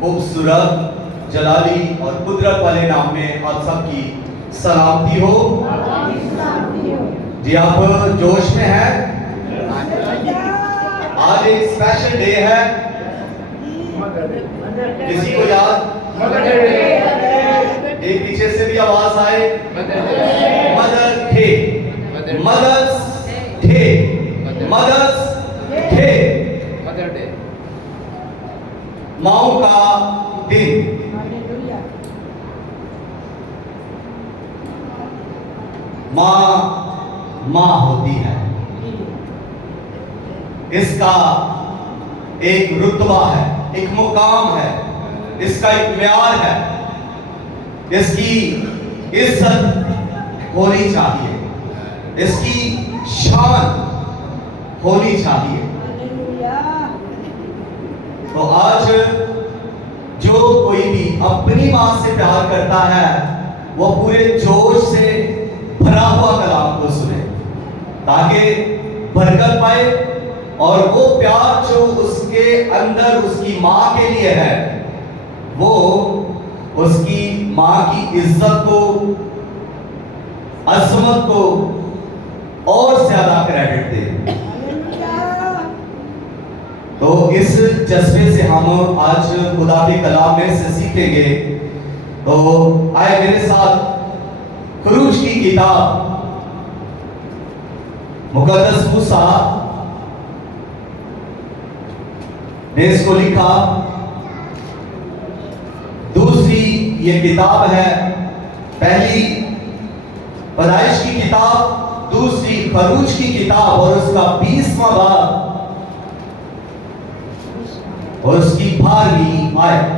खूबसूरत, जलाली और कुदरत वाले नाम में आप सबकी सलामती हो। जी आप जोश में हैं? आज एक स्पेशल डे है। किसी को याद? एक पीछे से भी आवाज आए, mother day, mother's day, mother's day, माओ का दिन। माँ होती है, इसका एक रुतबा है, एक मुकाम है, इसका एक म्यार है, इसकी इज्जत होनी चाहिए, इसकी शान होनी चाहिए। तो आज जो कोई भी अपनी मां से प्यार करता है वो पूरे जोश से भरा हुआ कलाम को सुने ताकि बरकत पाए, और वो प्यार जो उसके अंदर उसकी मां के लिए है वो उसकी मां की इज्जत को, अजमत को और ज्यादा क्रेडिट दे। तो इस जज्बे से हम आज खुदा के कलाम में से सीखेंगे। तो आए मेरे साथ खरूज की किताब मुकद्दस मूसा ने इसको लिखा। दूसरी ये किताब है, पहली पैदाइश की किताब, दूसरी खरूज की किताब और उसका 20वां बाब और उसकी 12वीं आयत।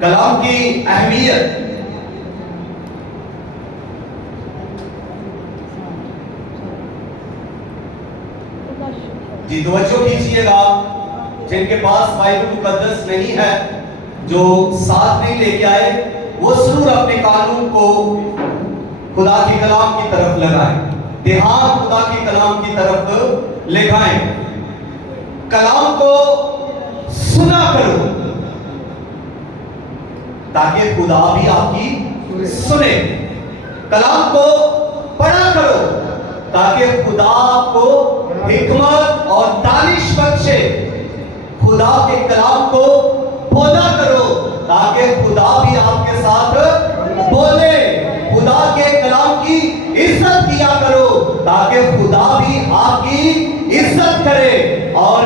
कलाम की अहमियत। जी तवज्जो कीजिएगा, जिनके पास बाइबल मुकद्दस नहीं है, जो साथ नहीं लेके आए, वो जरूर अपने कानून को खुदा के कलाम की तरफ लगाएं, ध्यान खुदा के कलाम की तरफ लगाएं। कलाम को सुना करो ताकि खुदा भी आपकी सुने। कलाम को पढ़ा करो ताकि खुदा आपको हिकमत और दानिश बख्शे। खुदा के कलाम को बोला करो ताकि खुदा भी आपके साथ बोले। खुदा के कलाम की इज्जत किया करो ताकि खुदा भी आपकी इज्जत करे, और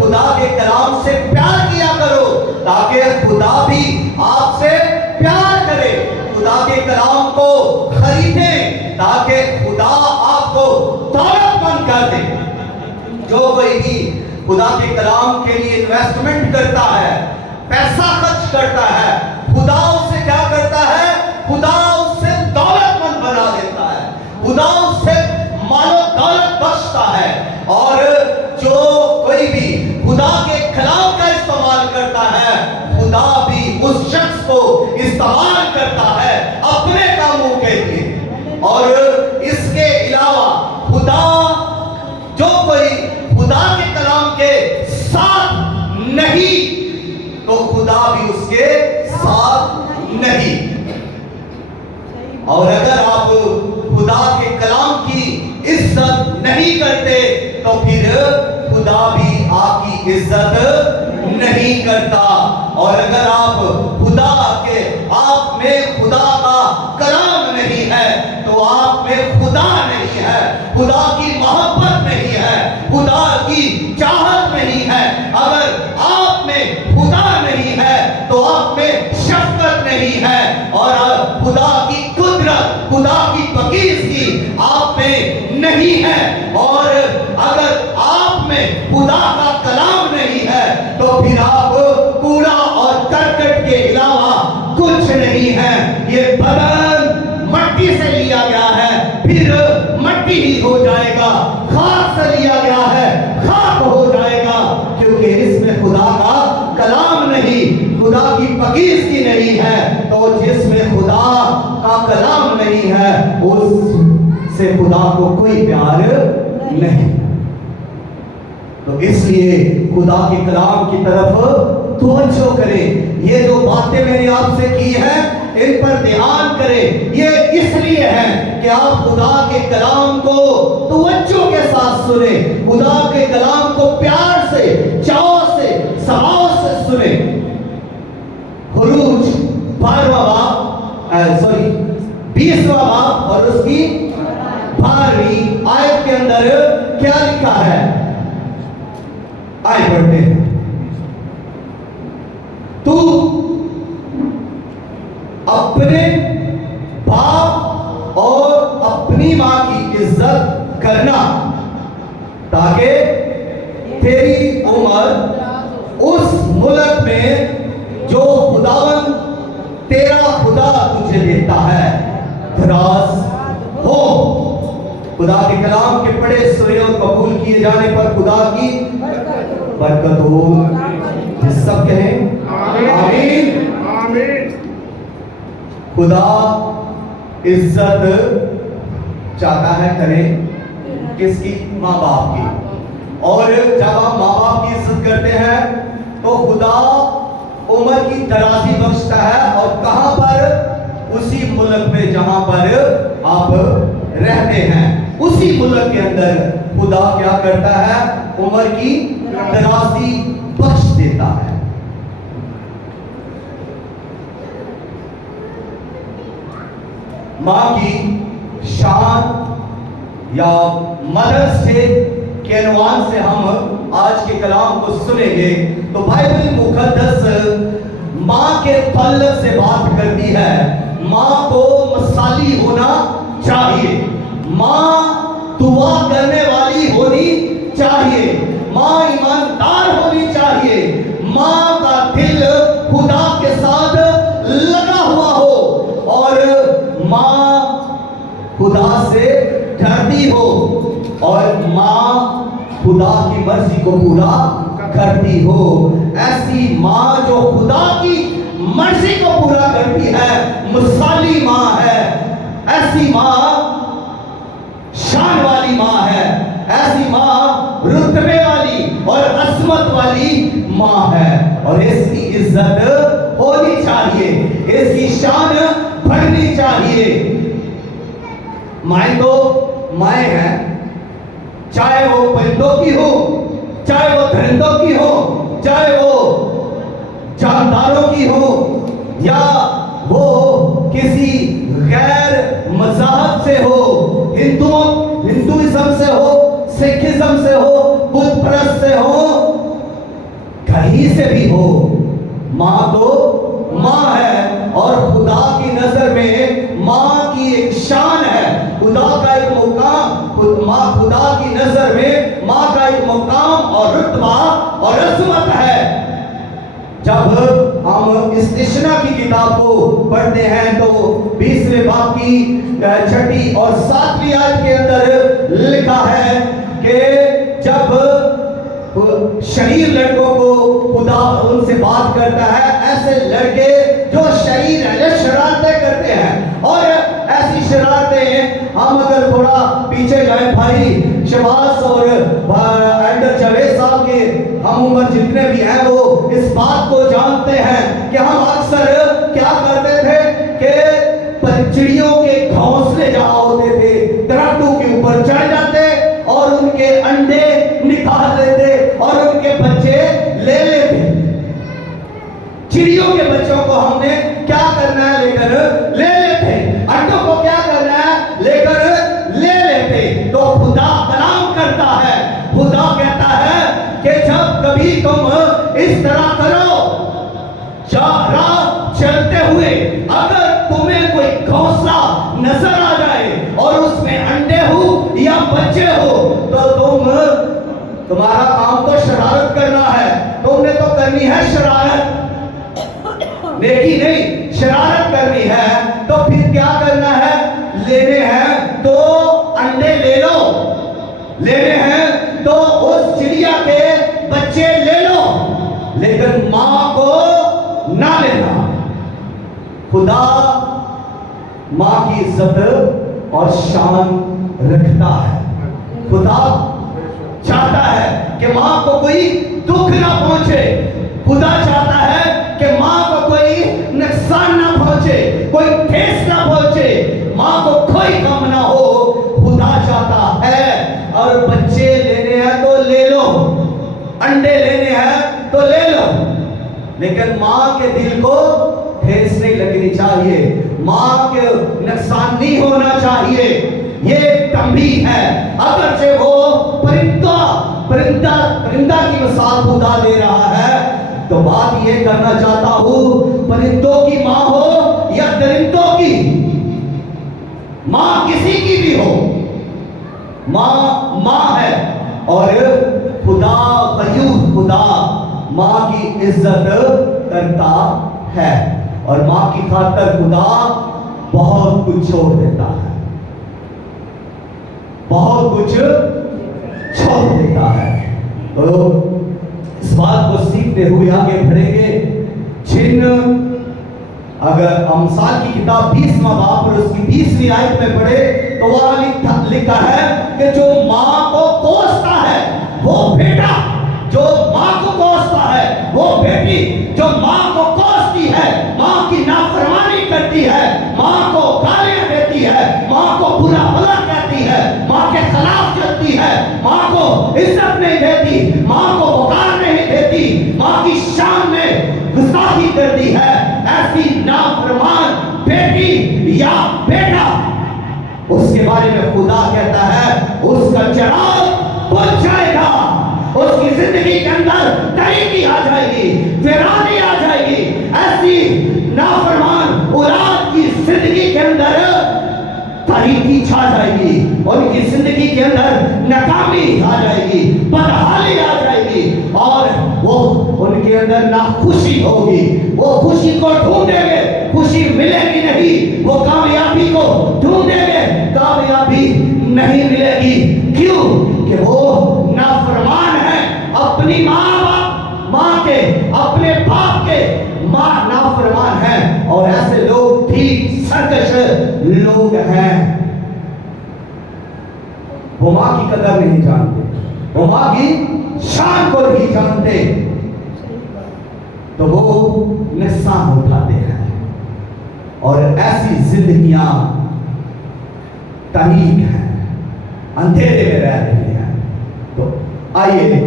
खुदा के कलाम से प्यार किया करो ताकि खुदा भी आपसे प्यार करे। खुदा के कलाम को खरीदे ताकि खुदा आपको दौलतमंद कर दे। जो कोई भी खुदा के कलाम के लिए इन्वेस्टमेंट करता है, पैसा खर्च करता है, खुदा उससे क्या करता है? खुदा उससे दौलतमंद बना देता है, खुदा उससे मानो दौलत बख्शता है। और जो कोई भी खुदा के कलाम का इस्तेमाल करता है, खुदा भी उस शख्स को इस्तेमाल करता है अपने कामों के लिए। और इसके अलावा खुदा, जो कोई खुदा के कलाम के साथ नहीं तो खुदा भी उसके साथ नहीं। और अगर आप खुदा के कलाम की इज्जत नहीं करते तो फिर खुदा भी आपकी इज्जत नहीं करता। और अगर आप खुदा के, आप में खुदा का कलाम नहीं है तो आप में खुदा नहीं है, खुदा की मोहब्बत नहीं है, खुदा की चाहत नहीं है। अगर आप में खुदा नहीं है तो आप में शफकत नहीं है, और खुदा की कुदरत, खुदा की बकीज़गी आप में नहीं है। और अगर आप में खुदा का कलाम नहीं है तो फिर आप कूड़ा और करकट के अलावा कुछ नहीं है। ये बदन मट्टी से लिया गया है, फिर मट्टी ही हो जाएगा। खाक से लिया गया है, खाक हो जाएगा, क्योंकि इसमें खुदा का कलाम नहीं, खुदा की बकीज़गी नहीं है। तो जिसमें खुदा का कलाम नहीं है उससे खुदा को कोई प्यार नहीं। तो इसलिए खुदा के कलाम की तरफ तवज्जो करें। ये जो बातें मैंने आपसे की हैं, इन पर ध्यान करें। ये इसलिए है कि आप खुदा के कलाम को तवज्जो के साथ सुने, खुदा के कलाम को प्यार से, चाव से, समाव से सुने। खुरूज 20वां बाब और उसकी 12वीं आयत के अंदर क्या लिखा है, आए पढ़ते हैं। तू अपने बाप और अपनी मां की इज्जत करना, ताकि तेरी उम्र उस मुल्क में जो खुदावन तेरा खुदा तुझे देता है दराज हो। खुदा के कलाम के पढ़े, सुने और कबूल किए जाने पर खुदा की बरकत हो। जिस सब कहें आमीन आमीन। खुदा इज्जत चाहता है करें किसकी? माँ बाप की। और जब आप माँ बाप की इज्जत करते हैं तो खुदा उम्र की दराजी बख्शता है। और कहां पर? उसी मुल्क में जहां पर आप रहते हैं, उसी मुल्क के अंदर खुदा क्या करता है? उम्र की दराजी बख्श देता है। मां की शान या मदर्स डे के अनुमान से हम आज के कलाम को सुनेंगे। तो बाइबल मुकद्दस मां के तल्लुक से बात करती है। मां को मसाली होना चाहिए, मां दुआ करने वाली होनी चाहिए, मां ईमानदार होनी चाहिए, मां का दिल खुदा के साथ लगा हुआ हो और मां खुदा से डरती हो और मां खुदा की मर्जी को पूरा करती हो। ऐसी मां जो खुदा की मर्जी को पूरा करती है, मुसाली मां है। ऐसी मां शान वाली मां है, ऐसी मां रुतबे वाली और असमत वाली मां है। और इसकी इज्जत होनी चाहिए, इसकी शान बढ़नी चाहिए। माएं तो माएं हैं, चाहे वो परिंदों की हो, चाहे वो दरिंदों की हो, चाहे वो जानदारों की हो, या वो किसी गैर मज़हब से हो, हिंदुइज्म से हो, सिखिज्म से हो, बुद्ध परस्त से हो, कहीं से भी हो, मां तो मां है। और खुदा की नजर में मां की एक शान है, खुदा का एक मुकाम, खुदा की नजर में मां का एक मुकाम और रुतबा और अज़मत है। जब हम इस इश्ना की किताब को पढ़ते हैं तो 20वें बाब की 6ठी और 7वीं आयत के अंदर लिखा है कि जब शरीर लड़कों को खुदा उनसे बात करता है, ऐसे लड़के जो शरीर है, जो शरारतें करते हैं। और ऐसी शरारतें हम अगर थोड़ा पीछे जाए, भाई शबाज और एंडर जावेद साहब के हम उम्र जितने भी हैं वो इस बात को जानते हैं कि हम अक्सर क्या करते थे कि चिड़ियों के घोंसले जहां होते थे, दरख्तों के ऊपर चढ़ जाते और उनके अंडे निकाल लेते और उनके बच्चे ले लेते। चिड़ियों के बच्चों को हमने क्या करना है? लेकर ले लेते। अंडों को क्या करना है? लेकर ले लेते। तो खुदा कलाम करता है, खुदा कहता है कि जब कभी तुम इस तरह करो, राह चलते हुए अगर तुम्हें कोई घोंसला नजर आ जाए और उसमें अंडे हो या बच्चे हो, तो तुम्हारा काम तो शरारत करना है, तुमने तो करनी है शरारत, नेकी नहीं, शरारत करनी है। तो फिर क्या करना है? लेने हैं तो अंडे ले लो, लेने हैं तो उस चिड़िया के बच्चे ले लो, लेकिन मां को ना लेना। खुदा मां की इज्जत और शान रखता है। खुदा चाहता है कि कि मां को कोई दुख ना पहुंचे। खुदा चाहता है कि मां को कोई नुकसान ना पहुंचे, कोई ठेस ना पहुंचे, मां को कोई गम ना हो। खुदा चाहता है। और बच्चे लेने हैं तो ले लो, अंडे लेने हैं तो ले लो, लेकिन मां के दिल को ठेस नहीं लगनी चाहिए, मां के नुकसान नहीं होना चाहिए। ये तंबीह है। अगर से वो परिंदा की मिसाल खुदा दे रहा है, तो बात ये करना चाहता हूं, परिंदों की मां हो या दरिंदों की, मां किसी की भी हो, मां है। और खुदा खुदा मां की इज्जत करता है, और मां की खातिर खुदा बहुत कुछ छोड़ देता है, बहुत कुछ छोड़ देता है। तो इस बात को सीखते हुए आगे बढ़ेंगे। अगर अमसाल की किताब 20वां बाब और उसकी 20वीं आयत में पढ़े तो वहां लिखा है कि जो मां को कोसता है वो बेटा, जो मां को कोसता है वो बेटी, जो मां को कोसती है, मां की नाफरमानी करती है, मां को गालियां देती है, मां को बुरा भला कहती है, मां के खिलाफ चलती है, मां को इज्जत नहीं देती, मां को वकार नहीं देती, मां की शान में गुस्ताखी करती है, ऐसी नाफरमान बेटी या बेटा, उसके बारे में खुदा कहता है उसका चिराग बुझ जाएगा, उसकी जिंदगी के अंदर तरीकी आ जाएगी, वीरानी आ जाएगी। ऐसी नाफरमान औलाद की जिंदगी के अंदर तरीकी छा जाएगी, उनकी जिंदगी के अंदर नाकामी आ जाएगी, बदहाली आ जाएगी, और वो उनके अंदर ना खुशी होगी, वो खुशी को ढूंढेंगे, खुशी मिलेगी नहीं, वो कामयाबी को ढूंढेंगे, कामयाबी नहीं मिलेगी। क्यों? कि वो नाफरमान है अपनी मां के, अपने बाप के, मां नाफरमान है। और ऐसे लोग ठीक सरकश लोग हैं, वो मां की कदर नहीं जानते, वो मां की शान को नहीं जानते, तो वो नुकसान उठाते हैं और ऐसी जिंदगियां तारीक हैं, अंधेरे में रह रही हैं। तो आइए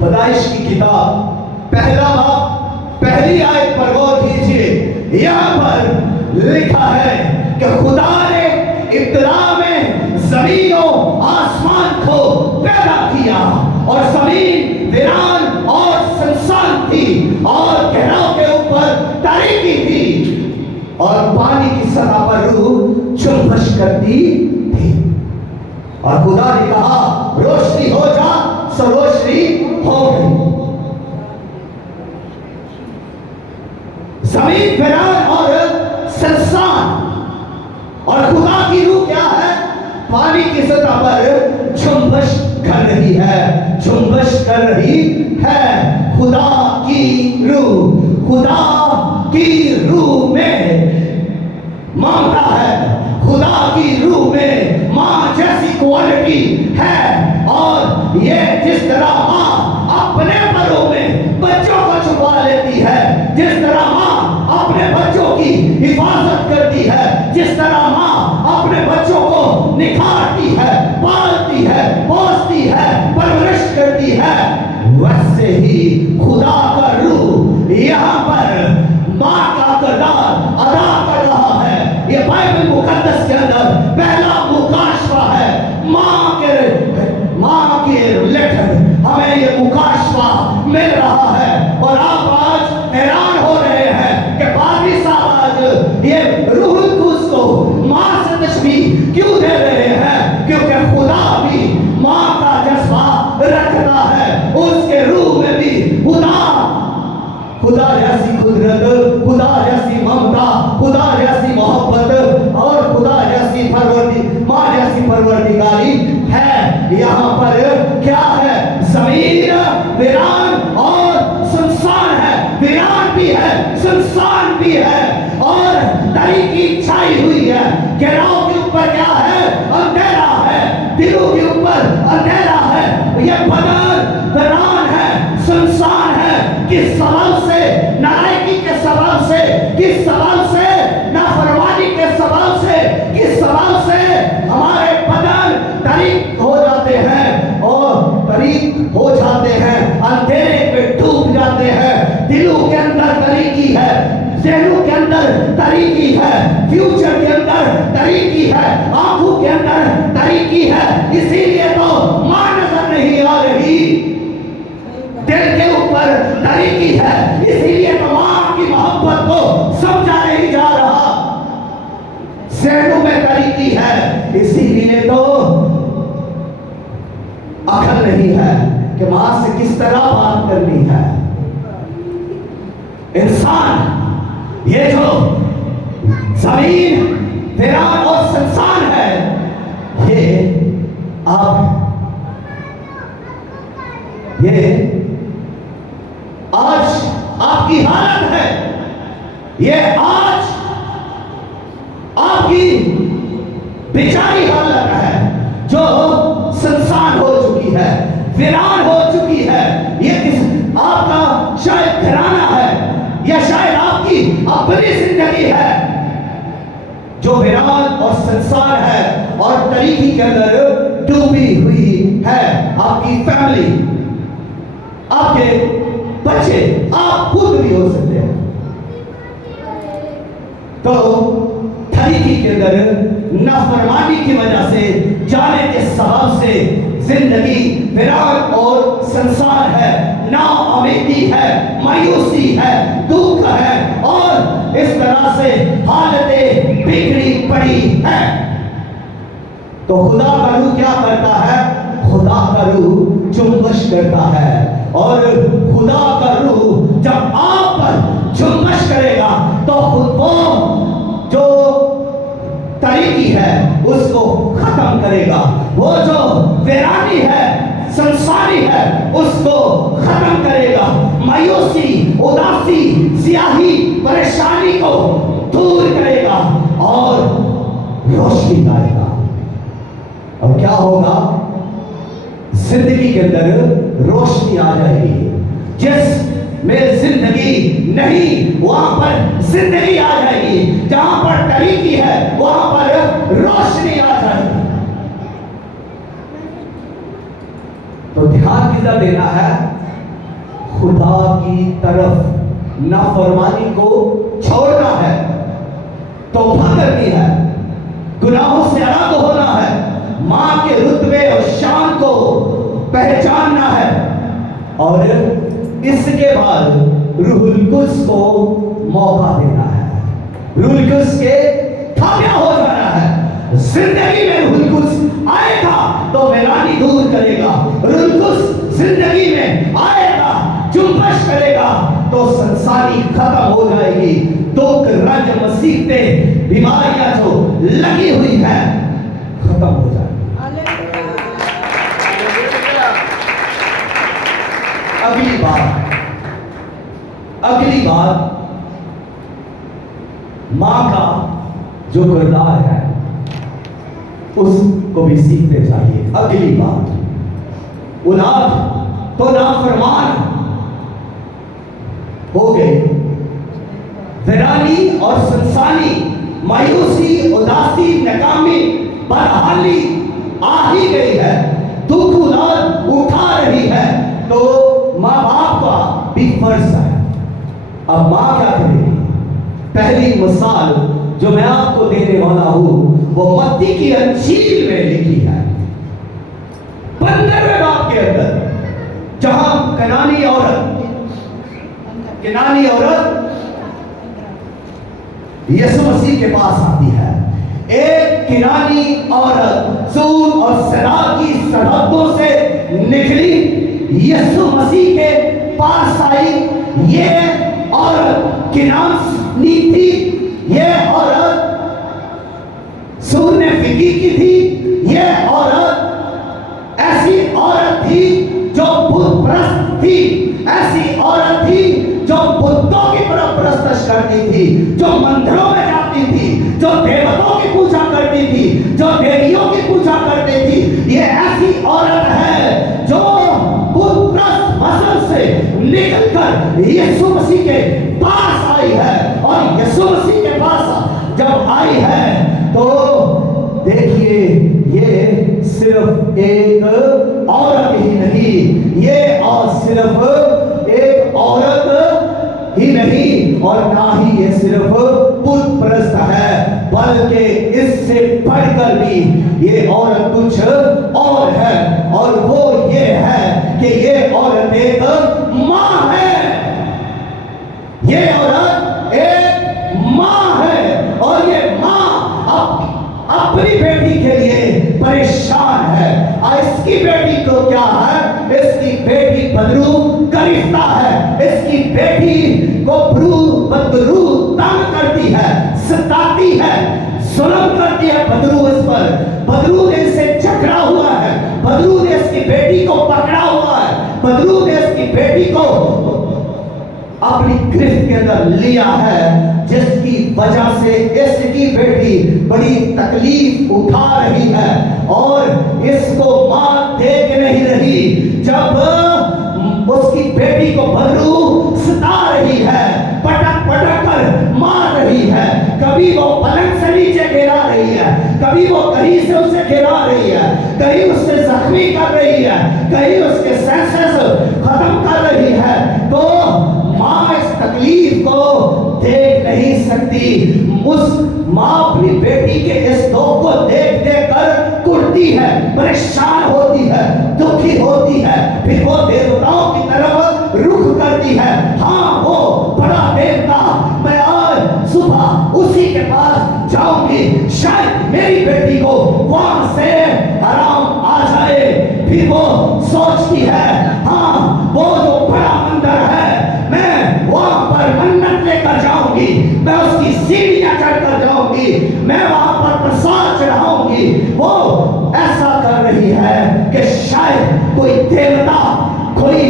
पैदाइश की किताब पहला बाब पहली आयत पर गौर कीजिए। यहां पर लिखा है कि खुदा ने इब्तिदा में जमीन और आसमान को पैदा किया, और जमीन वीरान और सुनसान थी, और गहराओं के ऊपर तारीकी थी, और पानी की सतह पर रूह चुंबश करती थी। और खुदा ने कहा रोशनी हो जा, सो रोशनी हो गई। जमीन वीरान और सुनसान, और खुदा की रूह क्या है? पानी की सतह पर झुंबश कर रही है, झुंबश कर रही है। खुदा की रूह, खुदा की रूह में ममता है, खुदा की रूह में मां जैसी क्वालिटी है। और ये जिस तरह मां अपने परों में बच्चों को छुपा लेती है, जिस तरह मां अपने बच्चों की हिफाजत करती है, जिस तरह मां अपने बच्चों को निखारती है, पालती है, पोसती है, परवरिश करती है, वैसे ही खुदा का रूह यहाँ पर मां का किरदार अदा कर रहा है। ये बाइबल मुकद्दस के अंदर पहला मुकाशवा है। मां के रिलेटेड हमें ये मुकाशवा मिल रहा है। और आप आज हैरान हो रहे हैं कि पादरी साहब आज ये रूह कुद्स को मां से तशबीह क्यों दे रहे हैं? क्योंकि खुदा भी मां का जज्बा रखता है, उसके रूह में भी खुदा जैसी कुदरत, खुदा जैसी ममता, खुदा जैसी मोहब्बत और खुदा जैसी मां जैसी परवरदिगारी है। यहाँ पर क्या है? जमीन वीरान और सुनसान है, वीरान भी है, सुनसान भी है, और तरीकी छाई हुई है। घेराव के ऊपर क्या है? अंधेरा है, दिलों के ऊपर अंधेरा है। ये बदल हो जाते हैं, अंधेरे में डूब जाते हैं। दिलों के अंदर तरीकी है, जहनों के अंदर तरीकी है, फ्यूचर के अंदर तरीकी है, आंखों के अंदर तरीकी है। इसीलिए तो मां नजर नहीं आ रही, दिल के ऊपर तरीकी है, इसीलिए तो मां की मोहब्बत को समझा नहीं जा रहा। जहनों में तरीकी है, इसीलिए तो अकल नहीं है कि मां से किस तरह बात करनी है। इंसान, ये जो जमीन, वीरान और संसार है, ये आज आपकी हालत है, ये आज आपकी बेचारी हालत है, जो संसार हो चुकी है, वीरान हो चुकी है। ये किस आपका शायद घराना है, या शायद आपकी अपनी जिंदगी है जो वीरान और संसार है और तरीकी के अंदर डूबी हुई है। आपकी फैमिली, आपके बच्चे, आप खुद भी हो सकते हैं। तो तरीकी के अंदर नाफरमानी की वजह से, जाने के सबब से जिंदगी वीरान और संसार है, नाउम्मीदी है, मायूसी है, दुख है, और इस तरह से हालतें बिगड़ी पड़ी है। तो खुदा का रूह क्या करता है? खुदा का रूह जुम्बश करता है, और खुदा का रूह जब आप पर जुम्बश करेगा तो खुद वो जो तरीकी है उसको खत्म करेगा, वो जो वीरानी है, संसारी है, उसको खत्म करेगा। मायूसी, उदासी, स्याही, परेशानी को दूर करेगा और रोशनी लाएगा। और क्या होगा? जिंदगी के अंदर रोशनी आ जाएगी। जिस में जिंदगी नहीं, वहां पर जिंदगी आ जाएगी। जहां पर तरीकी है वहां पर रोशनी आ जाएगी। तो ध्यान किधर देना है? खुदा की तरफ नाफरमानी को छोड़ना है, तौबा करनी है, गुनाहों से अलग होना है, मां के रुतबे और शान को पहचानना है, और इसके बाद रूहुल कुद्स को मौका देना है, रूहुल कुद्स के ताबे हो जाना है। जिंदगी में रूहुल कुद्स आएगा तो वीरानी दूर करेगा, रूहुल कुद्स जिंदगी में आएगा, जुम्बश करेगा तो संसारी खत्म हो जाएगी। दुख, रंज, मुसीबतें, बीमारियां जो लगी हुई है खत्म हो जाएगी। अगली बात मां का जो किरदार है उसको भी सीखते चाहिए। अगली बात, औलाद तो नाफरमान हो गए, वीरानी और संसानी, मायूसी, उदासी, नाकामी, बदहाली आ ही गई है, दुख औलाद उठा रही है, तो माँ बाप का भी फर्ज है। अब माँ क्या करेगी? पहली मिसाल जो मैं आपको देने वाला हूं वो मत्ती की अंजील में लिखी है, 15वें बाब के अंदर, जहां कनानी औरत यीशु मसीह के पास आती है। एक किरानी औरत सूर और शराब की सरहदों से निकली, यीशु मसीह के पास आई। ये औरत किरानी थी, ये औरत सूर ने फिकी की थी, ये औरत ऐसी औरत थी जो बुत परस्त थी, ऐसी औरत थी जो बुतों की परस्तश करती थी, जो मंदिरों में जाती थी, जो देवताओं की पूजा करती थी, जो देवियों की पूजा करती थी। ये ऐसी औरत है जो बुत परस्त मजहब से निकलकर यीशु मसीह के पास आई है। और यीशु मसीह के पास जब आई है तो देखिए, ये सिर्फ एक औरत ही नहीं, ये बदरू गरिफ्ता है, इसकी बेटी को बदरू तंग करती है, सताती है, जुल्म करती है बदरू इस पर। बदरू ने इसे जकड़ा हुआ है, बदरू ने इसकी बेटी को पकड़ा हुआ है, बदरू ने इसकी बेटी को अपनी गिरफ्त के अंदर लिया है, जिसकी वजह से इसकी बेटी बड़ी तकलीफ उठा रही है और इसको मां देख नहीं रही। जब उसकी बेटी को बदरू सता रही है, पटक पटक कर मार रही है, कभी वो पलंग से नीचे गिरा रही है, कभी वो कहीं से उसे गिरा रही है, कहीं उससे जख्मी कर रही है, कहीं उसके सेंसेस खत्म कर रही है, तो मां इस तकलीफ को देख नहीं सकती। उस मां अपनी बेटी के इस दुख को देख देख कर कुढ़ती है, परेशान होती है, दुखी होती है, फिर वो देवताओं की तरफ रुख करती है। हाँ, वो बड़ा देवता, मैं आज सुबह उसी के पास जाऊंगी, शायद मेरी बेटी को वहां से आराम आ जाए। फिर वो सोचती है, हाँ, वो जो बड़ा मंदिर है, मैं वहां पर मन्नत लेकर जाऊंगी, मैं उसकी सीढ़ियां चढ़कर जाऊंगी, मैं वहां पर प्रसाद चढ़ाऊंगी। वो ऐसा कर रही है कि शायद कोई देवता, कोई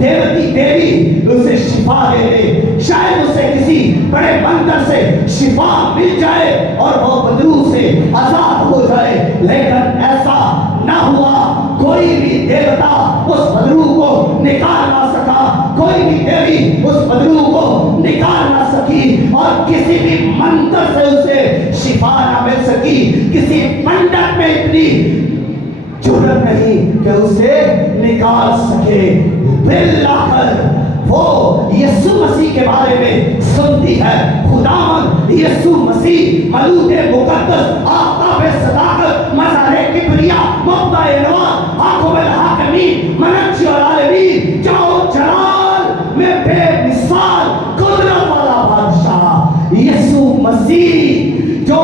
देवती देवी उसे शिफा दे दे, शायद उसे किसी बड़े मंदिर से शिफा मिल जाए और वो बदरू से आजाद हो जाए। लेकिन ऐसा ना हुआ, कोई भी देवता उस बदरू को निकाल ना सका, कोई भी देवी उस बदरू को निकाल ना सकी और किसी भी मंत्र से उसे शिफा ना मिल सकी। किसी पंडित में इतनी जुर्रत नहीं कि उसे निकाल सके। बिल्लाकर वो यीशु मसीह के बारे में सुनती है, खुदावंद यीशु मसीह मलूके मुकद्दस आफ़ताबे सदाकत मज़ारे किबरिया मुक्ता इनवार आक़िबुल हाकिमीन मनज्जी और आलमीन जाओ जलाल में बेमिसाल कुदरत वाला बादशाह यीशु मसीह जो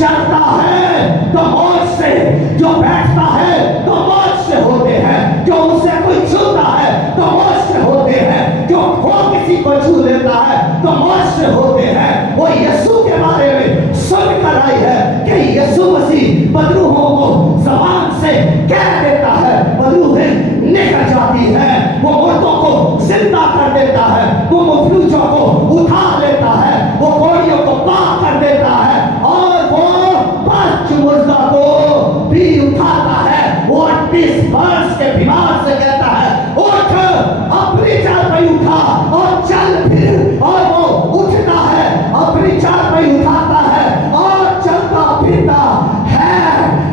चलता है तो मौज से, जो बैठता है तो मौज से होते हैं, जो उसे कोई छूता है तो मौज से होते हैं, जो वो किसी को छू लेता है तो मौज से होते हैं। वो यीशु के बारे में सुनकर आई है कि यीशु मसीह बदरूहों को ज़बान से कह देता है, बदरूहें निकल जाती है, वो मुर्दों को जिंदा कर देता है, वो मफलूजों को उठा लेता है, वो कोड़ियों को पाक कर देता है और वो पांच मुर्दा को भी उठाता है। वो 38 वर्ष के बीमार से कहता है, उठ, अपनी चारपाई उठा और चल फिर, और वो उठता है, अपनी चारपाई उठाता है और चलता फिरता है।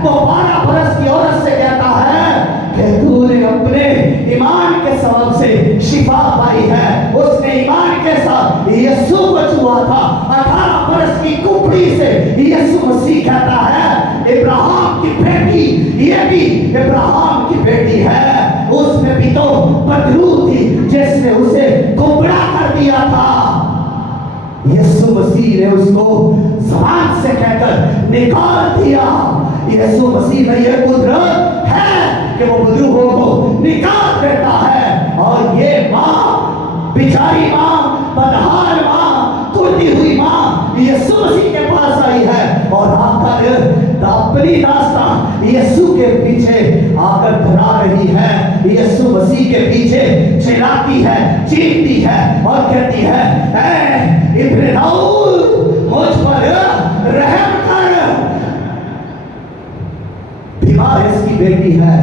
वो 12 बरस की औरत से कहता है कि तूने अपने ईमान के सबब से शिफा पाई है। उसने ईमान के साथ यीशु को छुआ था। 18 बरस की कुपड़ी से यीशु मसीह कहता है, इब्राहिम की बेटी, ये भी इब्राहिम की बेटी है। उसमें भी तो बदरू थी जिसने उसे कुबड़ा कर दिया था। यीशु मसीह ने उसको ज़बान से कहकर निकाल दिया। यीशु मसीह में यह कुदरत है कि वो बदरूहों को निकाल देता है। और ये माँ, बेचारी माँ, बदहाल माँ, कुर्ती हुई माँ यीशु मसीह के पास आई है और आकर अपनी दास्तान यीशु के पीछे आकर धरा रही है। यीशु मसीह के पीछे चिल्लाती है, चीखती है और कहती है, ऐ इब्न दाऊद, मुझ पर रहम कर। बीमार इसकी बेटी है,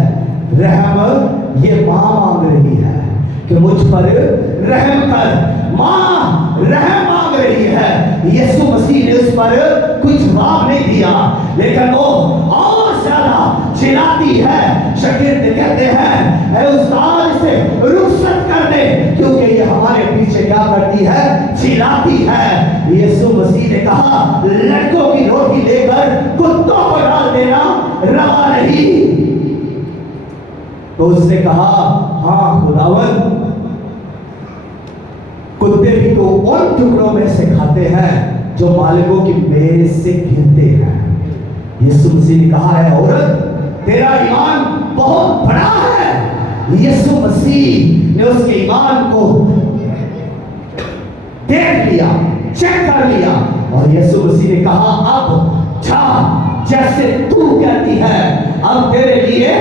रहम ये मां मांग रही है कि मुझ पर रहम कर। मां रहम मांग रही है। यीशु मसीह ने उस पर कुछ जवाब नहीं दिया, लेकिन वो और ज्यादा चिल्लाती है। शागिर्द कहते हैं, ऐ उस्ताद इसे रुखसत कर दे, क्योंकि ये हमारे पीछे क्या करती है, चिल्लाती है। यीशु मसीह ने कहा, लड़कों की रोटी लेकर कुत्तों को डाल देना रवा नहीं। तो उसने कहा, हाँ खुदावंद, कुत्ते भी तो उन टुकड़ों में से खाते हैं जो मालिकों की मेज से गिरते हैं। यीशु मसीह ने कहा है, औरत, तेरा ईमान बहुत बड़ा है, यीशु मसीह ने उसके ईमान को देख लिया, चेक कर लिया, और यीशु मसीह ने कहा अब जा, जैसे तू कहती है अब तेरे लिए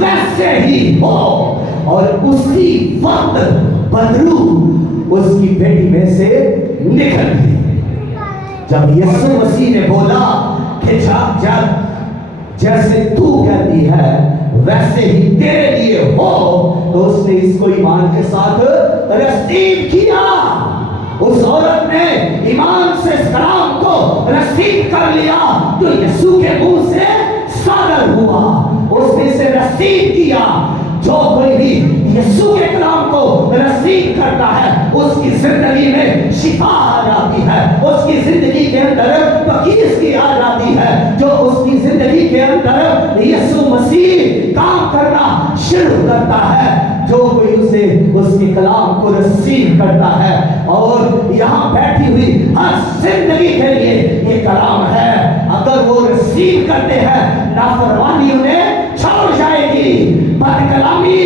वैसे ही हो। और उसी वक्त बदरू उसकी बेटी में से निकल गई। जब यीशु मसीह ने बोला कि जा, जैसे तू कहती है वैसे ही तेरे लिए हो, तो उसने इसको ईमान के साथ रसीद किया। उस औरत ने ईमान से इस कलाम को रसीद कर लिया जो यीशु के मुंह से सादर हुआ। उसने इसे रसीद किया। जो कोई भी यीशु के कलाम को रसीद करता है उसकी जिंदगी में शिफा आ जाती है, उसकी जिंदगी के अंदर बकीज़गी आ जाती है। जो उसकी जिंदगी के अंदर यीशु मसीह काम करना शुरू करता है, जो कोई उसे उसके कलाम को रसीद करता है। और यहाँ बैठी हुई हर जिंदगी के लिए ये कलाम है। अगर वो रसीद करते हैं, नाफरमानी उन्हें छोड़ जाएगी, बदकलामी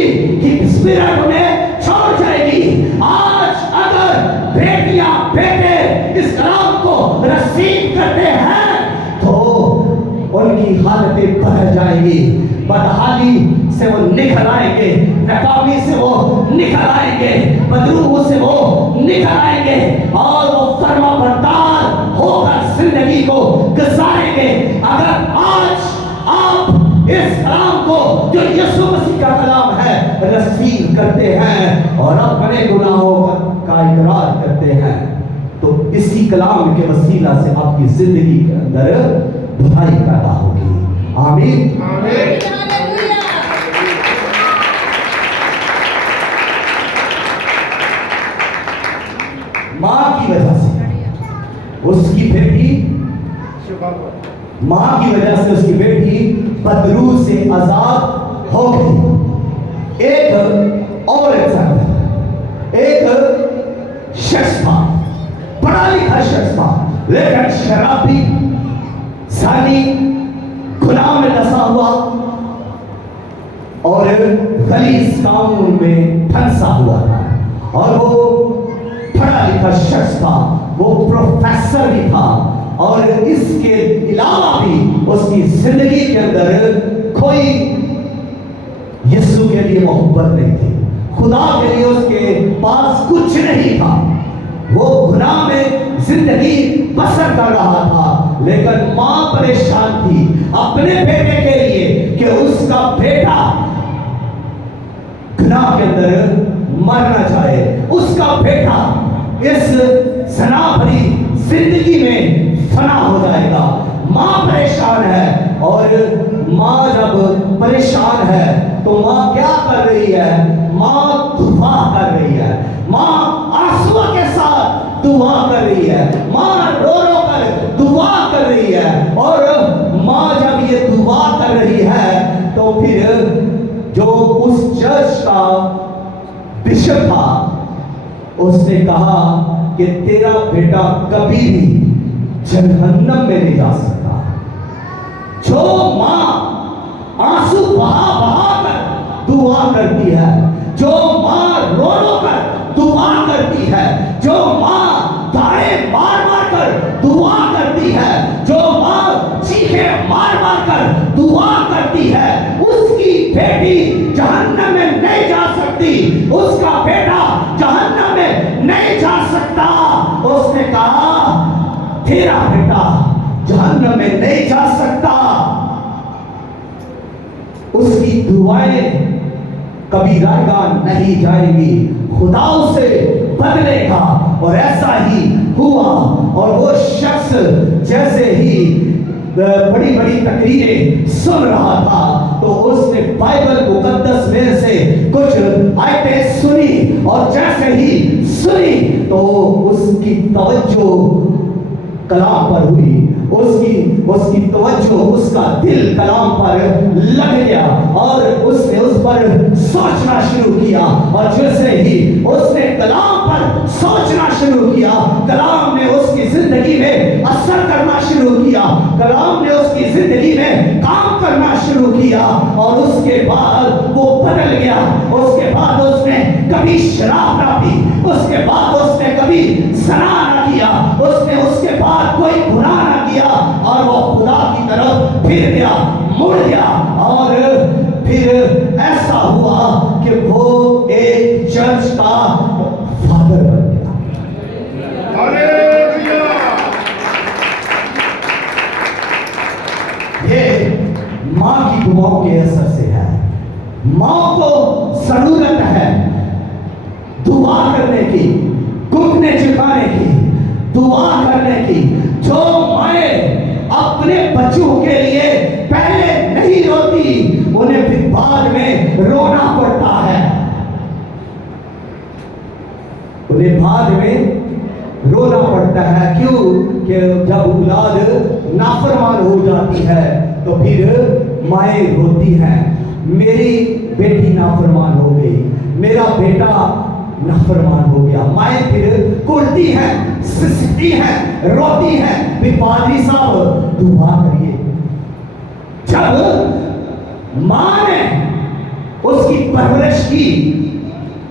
की स्पिरिट उन्हें छोड़ जाएगी। आज अगर बेटियां बेटे इस कलाम को रसीद करते हैं तो उनकी हालतें बदल जाएंगी। बदहाली से वो निकल आएंगे, नाकामी से वो निकल आएंगे, बदरूह से वो निकल आएंगे और वो फर्माबरदार होकर जिंदगी को गुजारेंगे। अगर आज आप इस कलाम को जो यीशु मसीह का कलाम है रसीद करते हैं और अपने गुनाहों का इकरार करते हैं, तो इसी कलाम के वसीला से आपकी जिंदगी के अंदर भलाई पैदा होगी। आमीन, आमीन। मां की वजह से उसकी बेटी, मां की वजह से उसकी बेटी बदरू से आजाद हो गई। एक और एग्जाम्पल, एक शख्स था, पढ़ा लिखा शख्स था, लेकिन शराबी, जानी, गुनाह में फंसा हुआ और गलीज कानून में फंसा हुआ था। और वो पढ़ा लिखा शख्स था, वो प्रोफेसर भी था, और इसके अलावा भी उसकी जिंदगी के अंदर कोई यीशु के लिए मोहब्बत नहीं थी, खुदा के लिए उसके पास कुछ नहीं था। वो गुनाह में जिंदगी बसर कर रहा था, लेकिन मां परेशान थी अपने बेटे के लिए कि उसका बेटा गुनाह के अंदर मरना चाहे, उसका बेटा इस ज़ना भरी जिंदगी में फना हो जाएगा। मां परेशान है, और मां जब परेशान है तो मां क्या कर रही है? मां दुआ कर रही है, मां आंसुओं के साथ दुआ कर रही है, मां रो रो कर दुआ कर रही है। और मां जब ये दुआ कर रही है तो फिर जो उस चर्च का बिशप था उसने कहा कि तेरा बेटा कभी भी जहन्नम में नहीं जा सकता। जो मां आंसू बहा बहा कर दुआ करती है, जो मां रो रो कर दुआ करती है, जो मां ताड़े मार मार कर दुआ करती है, जो मां चीखे मार मार कर दुआ करती है, उसकी बेटी जहन्नम में नहीं जा सकती, उसका बेटा जहन्नम में नहीं जा सकता। उसने कहा तेरा बेटा जहन्नम में नहीं जा सकता। उसकी दुआएं कभी रायगा नहीं जाएंगी, खुदा उसे बदलेगा। और ऐसा ही हुआ। और वो शख्स जैसे ही बड़ी बड़ी तकरीरें सुन रहा था तो उसने बाइबल मुकद्दस में से कुछ आयतें सुनी, और जैसे ही सुनी तो उसकी तवज्जो कलाम पर हुई, उसकी तवज्जो, उसका दिल कलाम पर लग गया और उसने उस पर सोचना शुरू किया। और जैसे ही उसने कलाम पर सोचना शुरू किया, कलाम ने उसकी जिंदगी में असर करना शुरू किया, कलाम ने उसकी जिंदगी में काम करना शुरू किया और उसके बाद वो बदल गया। उसके बाद उसने कभी शराब ना पी, उसके बाद उसने कभी ज़ना ना किया, उसने उसके बाद कोई गुनाह ना किया और वो खुदा की तरफ फिर गया, मुड़ गया। और फिर ऐसा हुआ कि वो एक चर्च का फादर बन गया। ये माँ की दुआओं के असर से है। माँ को जरूरत है दुआ करने की, घुटने झुकाने की, दुआ करने की। जो माए अपने बच्चों के लिए पहले नहीं रोती, उन्हें फिर बाद में रोना पड़ता है। उन्हें बाद में रोना पड़ता है। क्यों? कि जब औलाद नाफरमान हो जाती है तो फिर माए रोती हैं, मेरी बेटी नाफरमान हो गई, मेरा बेटा नाफरमान हो गया। माए फिर कुर्ती हैं, सिसकती हैं, रोती हैं। फिर पादरी साहब दुआ करिए। जब माँ ने उसकी परवरिश की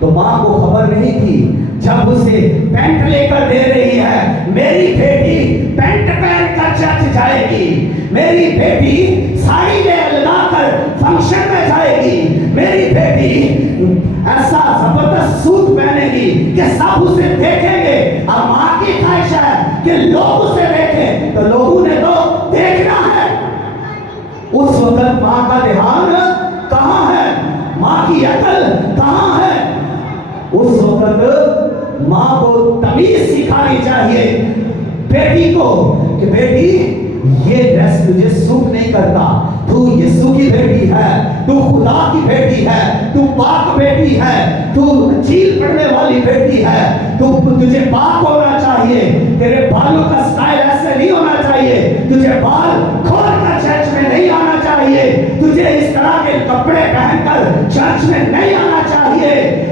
तो माँ को खबर नहीं थी। जब उसे पैंट लेकर दे रही है, मेरी बेटी पैंट पहनकर चर्च जाएगी, मेरी बेटी साड़ी लगाकर फंक्शन में जाएगी, मेरी बेटी ऐसा जबरदस्त सूट पहनेगी कि सब उसे देखेंगे। और माँ की ख्वाहिश है कि लोग उसे देखें, तो लोगों ने तो देखना है। उस वक्त माँ का ध्यान कहाँ है? माँ की अकल कहाँ है? उस वक्त माँ को तमीज सिखानी चाहिए बेटी को कि बेटी ये ड्रेस तुझे सूट नहीं करता, तू यीशु की बेटी है, तू खुदा की बेटी है, तू पाक बेटी है, तू चील पड़ने वाली बेटी है, तुझे पाक होना चाहिए, तेरे बालों का स्टाइल ऐसे नहीं होना चाहिए, तुझे बाल खोलकर चर्च में नहीं आना चाहिए, तुझे इस तरह के कपड़े पहनकर चर्च में नहीं आना चाहिए।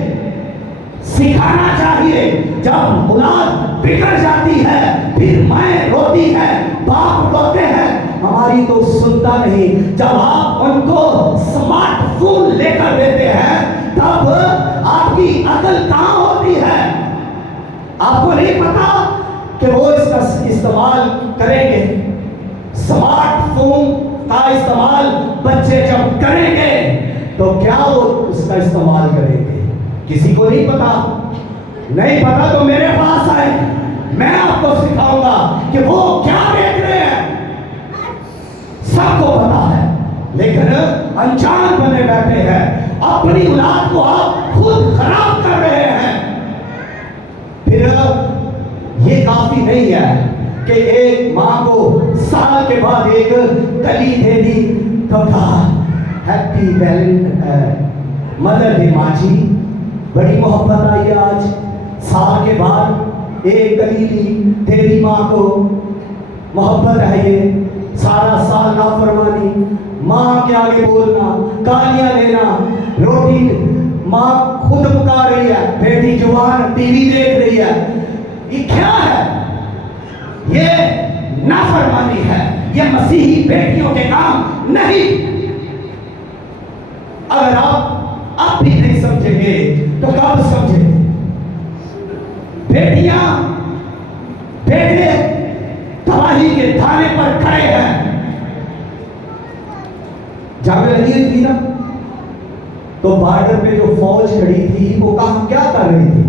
सिखाना चाहिए। जब औलाद बिगड़ जाती है फिर माएं रोती है, बाप रोते हैं, हमारी तो सुनता नहीं। जब आप उनको स्मार्टफोन लेकर देते हैं तब आपकी अकल कहां होती है? आपको नहीं पता कि वो इसका इस्तेमाल करेंगे। स्मार्टफोन का इस्तेमाल बच्चे जब करेंगे तो क्या वो उसका इस्तेमाल करेंगे? किसी को नहीं पता। नहीं पता तो मेरे पास आए, मैं आपको सिखाऊंगा कि वो क्या देख रहे हैं। सबको पता है लेकिन अनजान बने बैठे हैं। अपनी औलाद को आप खुद खराब कर रहे हैं। फिर ये काफी नहीं है कि एक माँ को साल के बाद एक कली दे दी तो कहा हैप्पी मदर डे माँ जी, बड़ी मोहब्बत आई है आज। साल के बाद एक कली ली, तेरी माँ को मोहब्बत है ये। सारा साल नाफरमानी, माँ के आगे बोलना, गालियां देना, रोटी माँ खुद पका रही है, बेटी जवान टीवी देख रही है। ये क्या है? ये नाफरमानी है। ये मसीही बेटियों के काम नहीं। अगर आप भी नहीं समझेंगे तो कब समझेंगे? बेटियां बेटे तबाही के थाने पर खड़े हैं। जंग लगी हुई थी ना, तो बॉर्डर पे जो फौज खड़ी थी वो कहां क्या कर रही थी?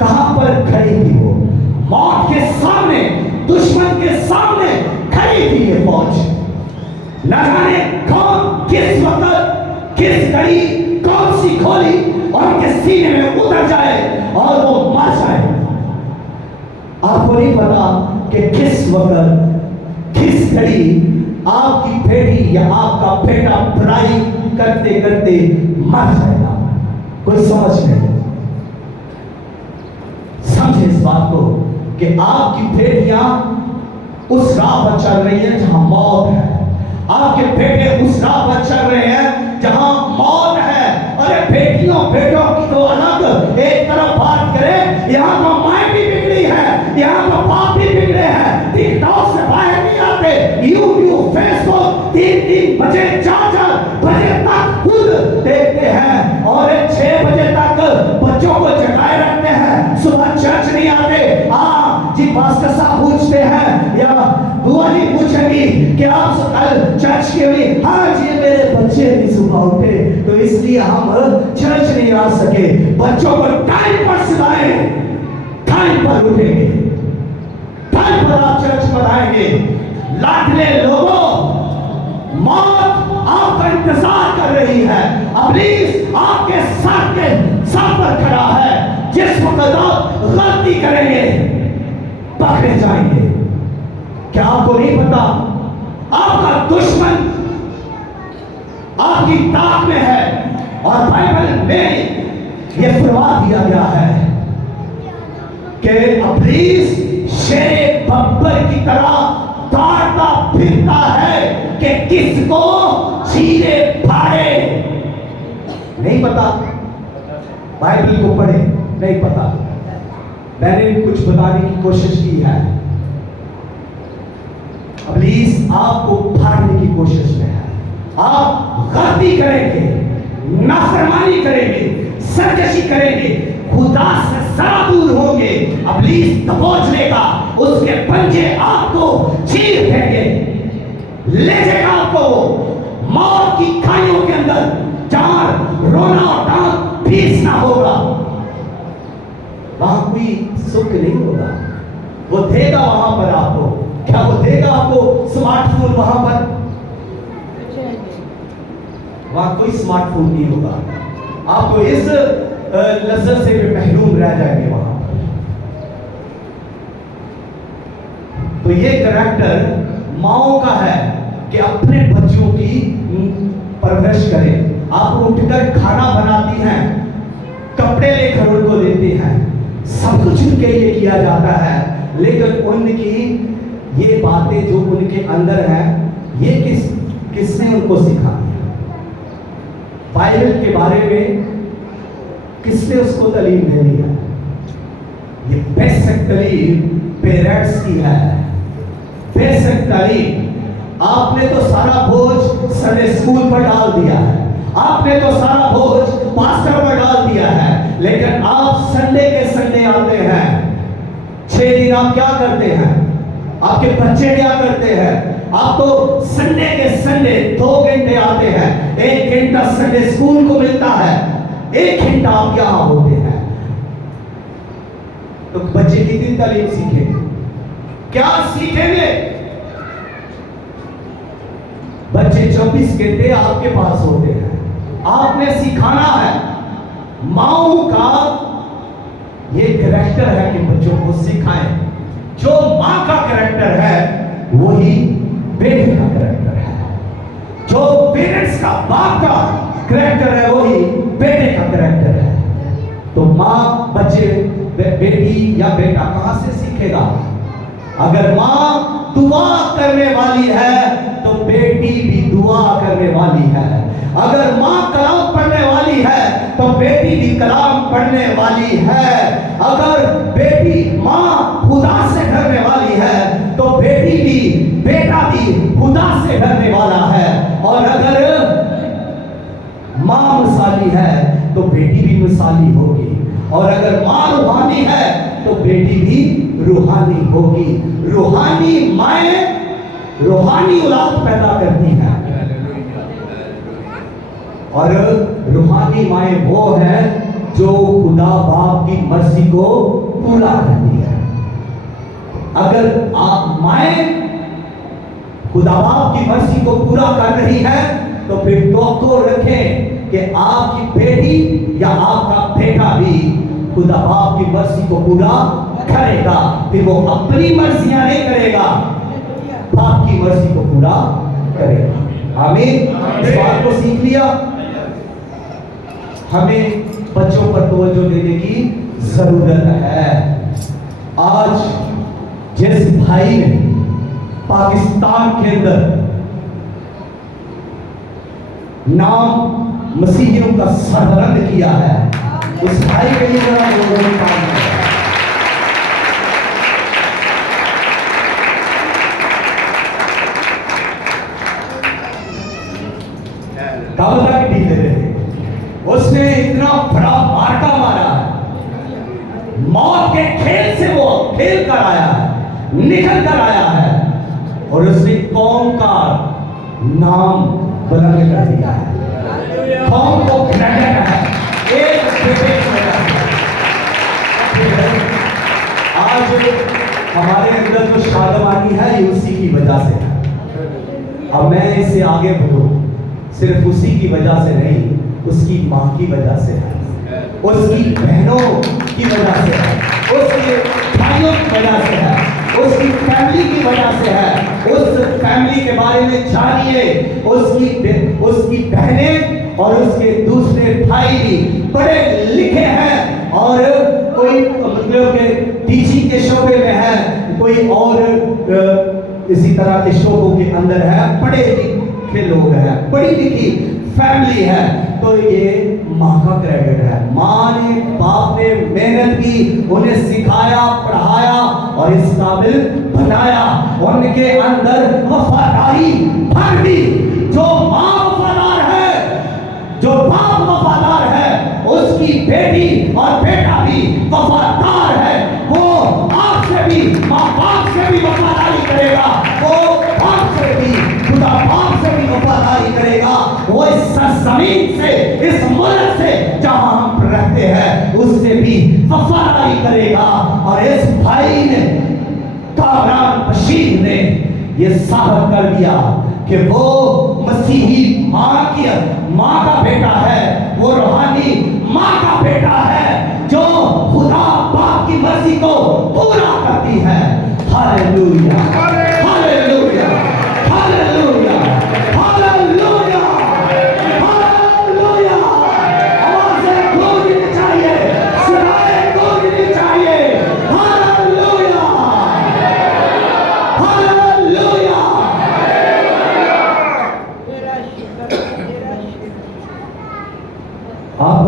कहां पर खड़ी थी? वो मौत के सामने, दुश्मन के सामने खड़ी थी ये फौज। न जाने कौन किस वक्त किस घड़ी कौन सी गोली उनके सीने में उतर जाए और वो मर जाए। आपको नहीं पता कि किस वक्त किस घड़ी आपकी बेटी या आपका बेटा पढ़ाई करते करते मर जाएगा। कोई समझ नहीं। समझे इस बात को कि आपकी बेटियां उस राह पर चल रही हैं जहां मौत है। आपके बेटे उस राह पर चल रहे हैं जहां मौत है। अरे बेटियों बेटों की तो अलग एक तरफ बात करें, यहाँ तो माँ भी बिगड़ी है, यहाँ तो बाप भी बिगड़े हैं। टिकटॉक से बाहर नहीं आते, यूट्यूब फेसबुक 3-3 बजे जा पास्टर साहब पूछते हैं या बुआ जी पूछेंगी कि आप कल चर्च के लिए, हाँ जी मेरे बच्चे भी सुबह उठे तो इसलिए हम चर्च नहीं आ सके। बच्चों को टाइम पर सिखाएं, टाइम पर उठेंगे, टाइम पर आप चर्च पर आएंगे। लाडले लोगों, मौत आपका इंतजार कर रही है, इब्लीस आपके सर पर खड़ा है। जिस वक्त आप गलती करेंगे पकड़े जाएंगे। क्या आपको नहीं पता आपका दुश्मन आपकी ताक में है? और बाइबल में यह फरमा दिया गया है कि इब्लीस शेर बब्बर की तरह दौड़ता फिरता है कि किसको चीरे फाड़े। नहीं पता? बाइबल को पढ़े, नहीं पता। मैंने कुछ बताने की कोशिश की है। इब्लीस आपको फाड़ने की कोशिश में है। आप गलती करेंगे, नाफरमानी करेंगे, सरकशी करेंगे, खुदा से जरा दूर होंगे, इब्लीस दबोच लेगा, उसके पंजे आपको चीर देंगे, ले जाएगा आपको मौत की खाइयों के अंदर, जहां रोना और दांत पीसना होगा। वहां कोई सुख नहीं होगा। वो देगा वहां पर आपको, क्या वो देगा आपको स्मार्टफोन? वहां पर वहां कोई स्मार्टफोन नहीं होगा। आपको इस लज्जत से भी महरूम रह जाएंगे वहां पर। तो ये करैक्टर माओ का है कि अपने बच्चों की परवरिश करें। आप उठकर खाना बनाती हैं, कपड़े लेकर उनको देती हैं, सब कुछ उनके लिए किया जाता है, लेकिन उनकी ये बातें जो उनके अंदर है, ये किसने उनको सिखाई? बाइबल के बारे में किसने उसको तालीम देनी है? ये बेसिक तालीम पेरेंट्स की है। बेसिक तालीम आपने तो सारा बोझ संडे स्कूल पर डाल दिया है, आपने तो सारा बोझ पास्टर पर डाल दिया है, लेकिन आप संडे के संडे आते हैं, 6 दिन आप क्या करते हैं? आपके बच्चे क्या करते हैं? आप तो संडे के संडे 2 घंटे आते हैं, 1 घंटा संडे स्कूल को मिलता है, 1 घंटा आप यहां होते हैं। तो बच्चे कितनी तालीम सीखेंगे? क्या सीखेंगे? बच्चे 24 घंटे आपके पास होते हैं, आपने सिखाना है। माओ का ये करैक्टर है कि बच्चों को सिखाएं। जो मां का करैक्टर है वही बेटे का करैक्टर है, जो पेरेंट्स का बाप का करैक्टर है वही बेटे का करैक्टर है। तो मां बच्चे बेटी या बेटा कहां से सीखेगा? अगर मां दुआ करने वाली है तो बेटी भी दुआ करने वाली है। अगर मां कलाम पढ़ने वाली है तो बेटी भी कलाम पढ़ने वाली है। अगर बेटी मां खुदा से डरने वाली है तो बेटी भी, बेटा भी खुदा से डरने वाला है। और अगर मां मिसाली है तो बेटी भी मिसाली होगी, और अगर मां रूहानी है तो बेटी भी रूहानी होगी। रूहानी माएं रूहानी औलाद पैदा करती हैं, और रूहानी माएं वो है जो खुदा बाप की मर्जी को पूरा करती है। अगर आप माएं खुदा बाप की मर्जी को पूरा कर रही है तो फिर तो रखें कि आपकी बेटी या आपका बेटा भी खुदा बाप की मर्जी को पूरा करेगा। फिर वो अपनी मर्जियां नहीं करेगा, बाप की मर्जी को पूरा करेगा। आमीन। इस बात को सीख लिया। हमें बच्चों पर तवज्जो देने की जरूरत है। आज जिस भाई ने पाकिस्तान के अंदर नाम मसीहियों का सरबलंद किया है, उस भाई के लिए जरा लोगों ने काम किया। काबला की टीम दे रहे थे, उसने इतना बड़ा मार्का मारा है, मौत के खेल से वो खेल कर आया है। निकल कर आया है और उसने कौम का नाम बुलंद कर दिया है। कौम को क्रेडिट है एक बेटे की वजह से। आज हमारे अंदर जो शादमानी है ये उसी की वजह से है। अब मैं इसे आगे बढ़ूं, सिर्फ उसी की वजह से नहीं, उसकी माँ की वजह से है, उसकी बहनों की वजह से है, उसके भाइयों की वजह से है, उसकी फैमिली की वजह से है। उस फैमिली के बारे में जानिए। उसकी बहनें और उसके दूसरे भाई भी पढ़े लिखे हैं और कोई मतलब के टीचिंग के शोबे में है, कोई और इसी तरह के शोबों के अंदर है, पढ़े लिखे लोग हैं, पढ़ी लिखी फैमिली है। तो ये माँ का क्रेडिट है। माँ ने बाप ने मेहनत की, उन्हें सिखाया पढ़ाया और इस काबिल बनाया, उनके अंदर वफादारी भर दी। जो माँ वफादार है, जो बाप वफादार है, उसकी बेटी और बेटा भी वफादार है। वो आपसे भी, माँ बाप से भी वफादारी करेगा, वो बाप से भी, खुदा बाप से भी वफादारी करेगा। वो इस सरजमीन से, इस मुल्क से जहां हम रहते हैं, उससे भी वफादारी करेगा। और इस भाई ने, कामरान बशीर ने ये साबित कर दिया कि वो मसीही माँ का बेटा है, वो रूहानी माँ का बेटा है जो खुदा बाप की मर्जी को पूरा करती है। Hallelujah, hallelujah, hallelujah, hallelujah, hallelujah. आवाज़ें गूंजनी चाहिए, सदाएं गूंजनी चाहिए। Hallelujah, hallelujah. आप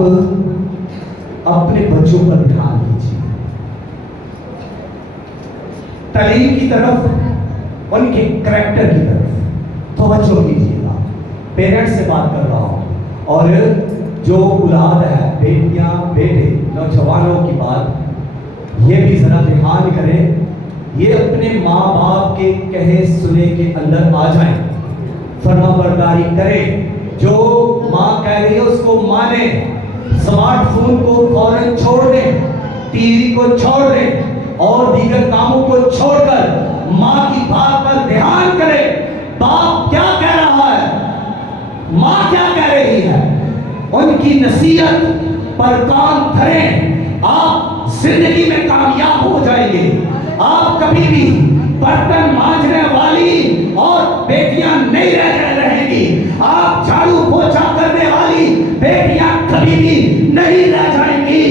अपने बच्चों पर ध्यान दीजिए, तालीम की तरफ, उनके करैक्टर की तरफ तवज्जो कीजिएगा। पेरेंट्स से बात कर रहा हूं और जो औलाद है, बेटियां बेटे, नौजवानों की बात, ये भी जरा ध्यान करें, ये अपने माँ बाप के कहे सुने के अंदर आ जाएं, फर्माबरदारी करें, जो माँ कह रही है उसको माने, स्मार्टफोन को फौरन छोड़ दें, टीवी को छोड़ दें और दीगर कामों को छोड़कर माँ की बात पर ध्यान करें। बाप क्या कह रहा है, माँ क्या कह रही है, उनकी नसीहत पर कान धरें। आप जिंदगी में कामयाब हो जाएंगे। आप कभी भी बर्तन मांजने वाली और बेटियां नहीं रहेंगी। आप झाड़ू पोछा करने वाली बेटियां कभी भी नहीं रह जाएंगी।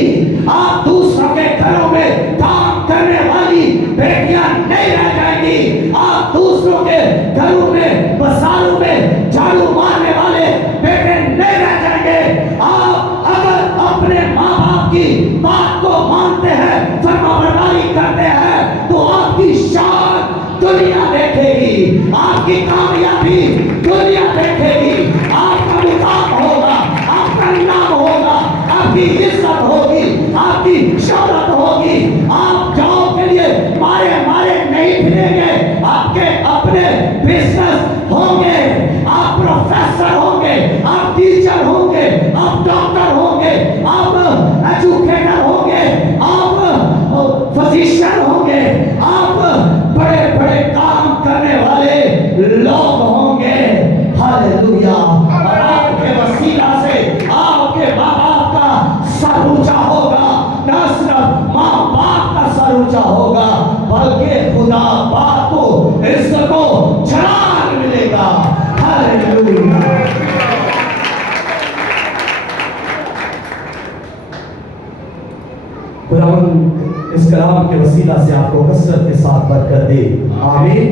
आप दूसरों के घरों में काम करने वाली बेटियां नहीं रह जाएंगी। आप दूसरों के घरों में, बसारों में झाड़ू मारने वाले बेटे नहीं रह जाएंगे। आप अगर अपने माँ बाप की बात को मानते हैं, फर्माबरदारी करते हैं, तो आपकी शान दुनिया देखेगी, आपकी कामयाबी दुनिया देखेगी, आपका मुकाम होगा, आपका नाम होगा, आपकी इज्जत होगी, आपकी शौहरत होगी। आप जॉब के लिए मारे मारे नहीं फिरेंगे, आपके अपने बिजनेस होंगे, आप प्रोफेसर होंगे, आप टीचर होंगे, आप डॉक्टर होंगे, आप एजुकेटर होंगे, आप फिजिशियन होंगे, आप बड़े बड़े काम करने वाले लोग होंगे। हालेलुया। और आपके वसीला से आपके माँ बाप का सर ऊंचा होगा, न सिर्फ माँ बाप का सर ऊंचा होगा, बल्कि खुदा बाप को इज्जत को जलाल मिलेगा। हालेलुया। खुदावंद इस कलाम के वसीला से आपको कसरत के साथ बरकत दे। आमीन।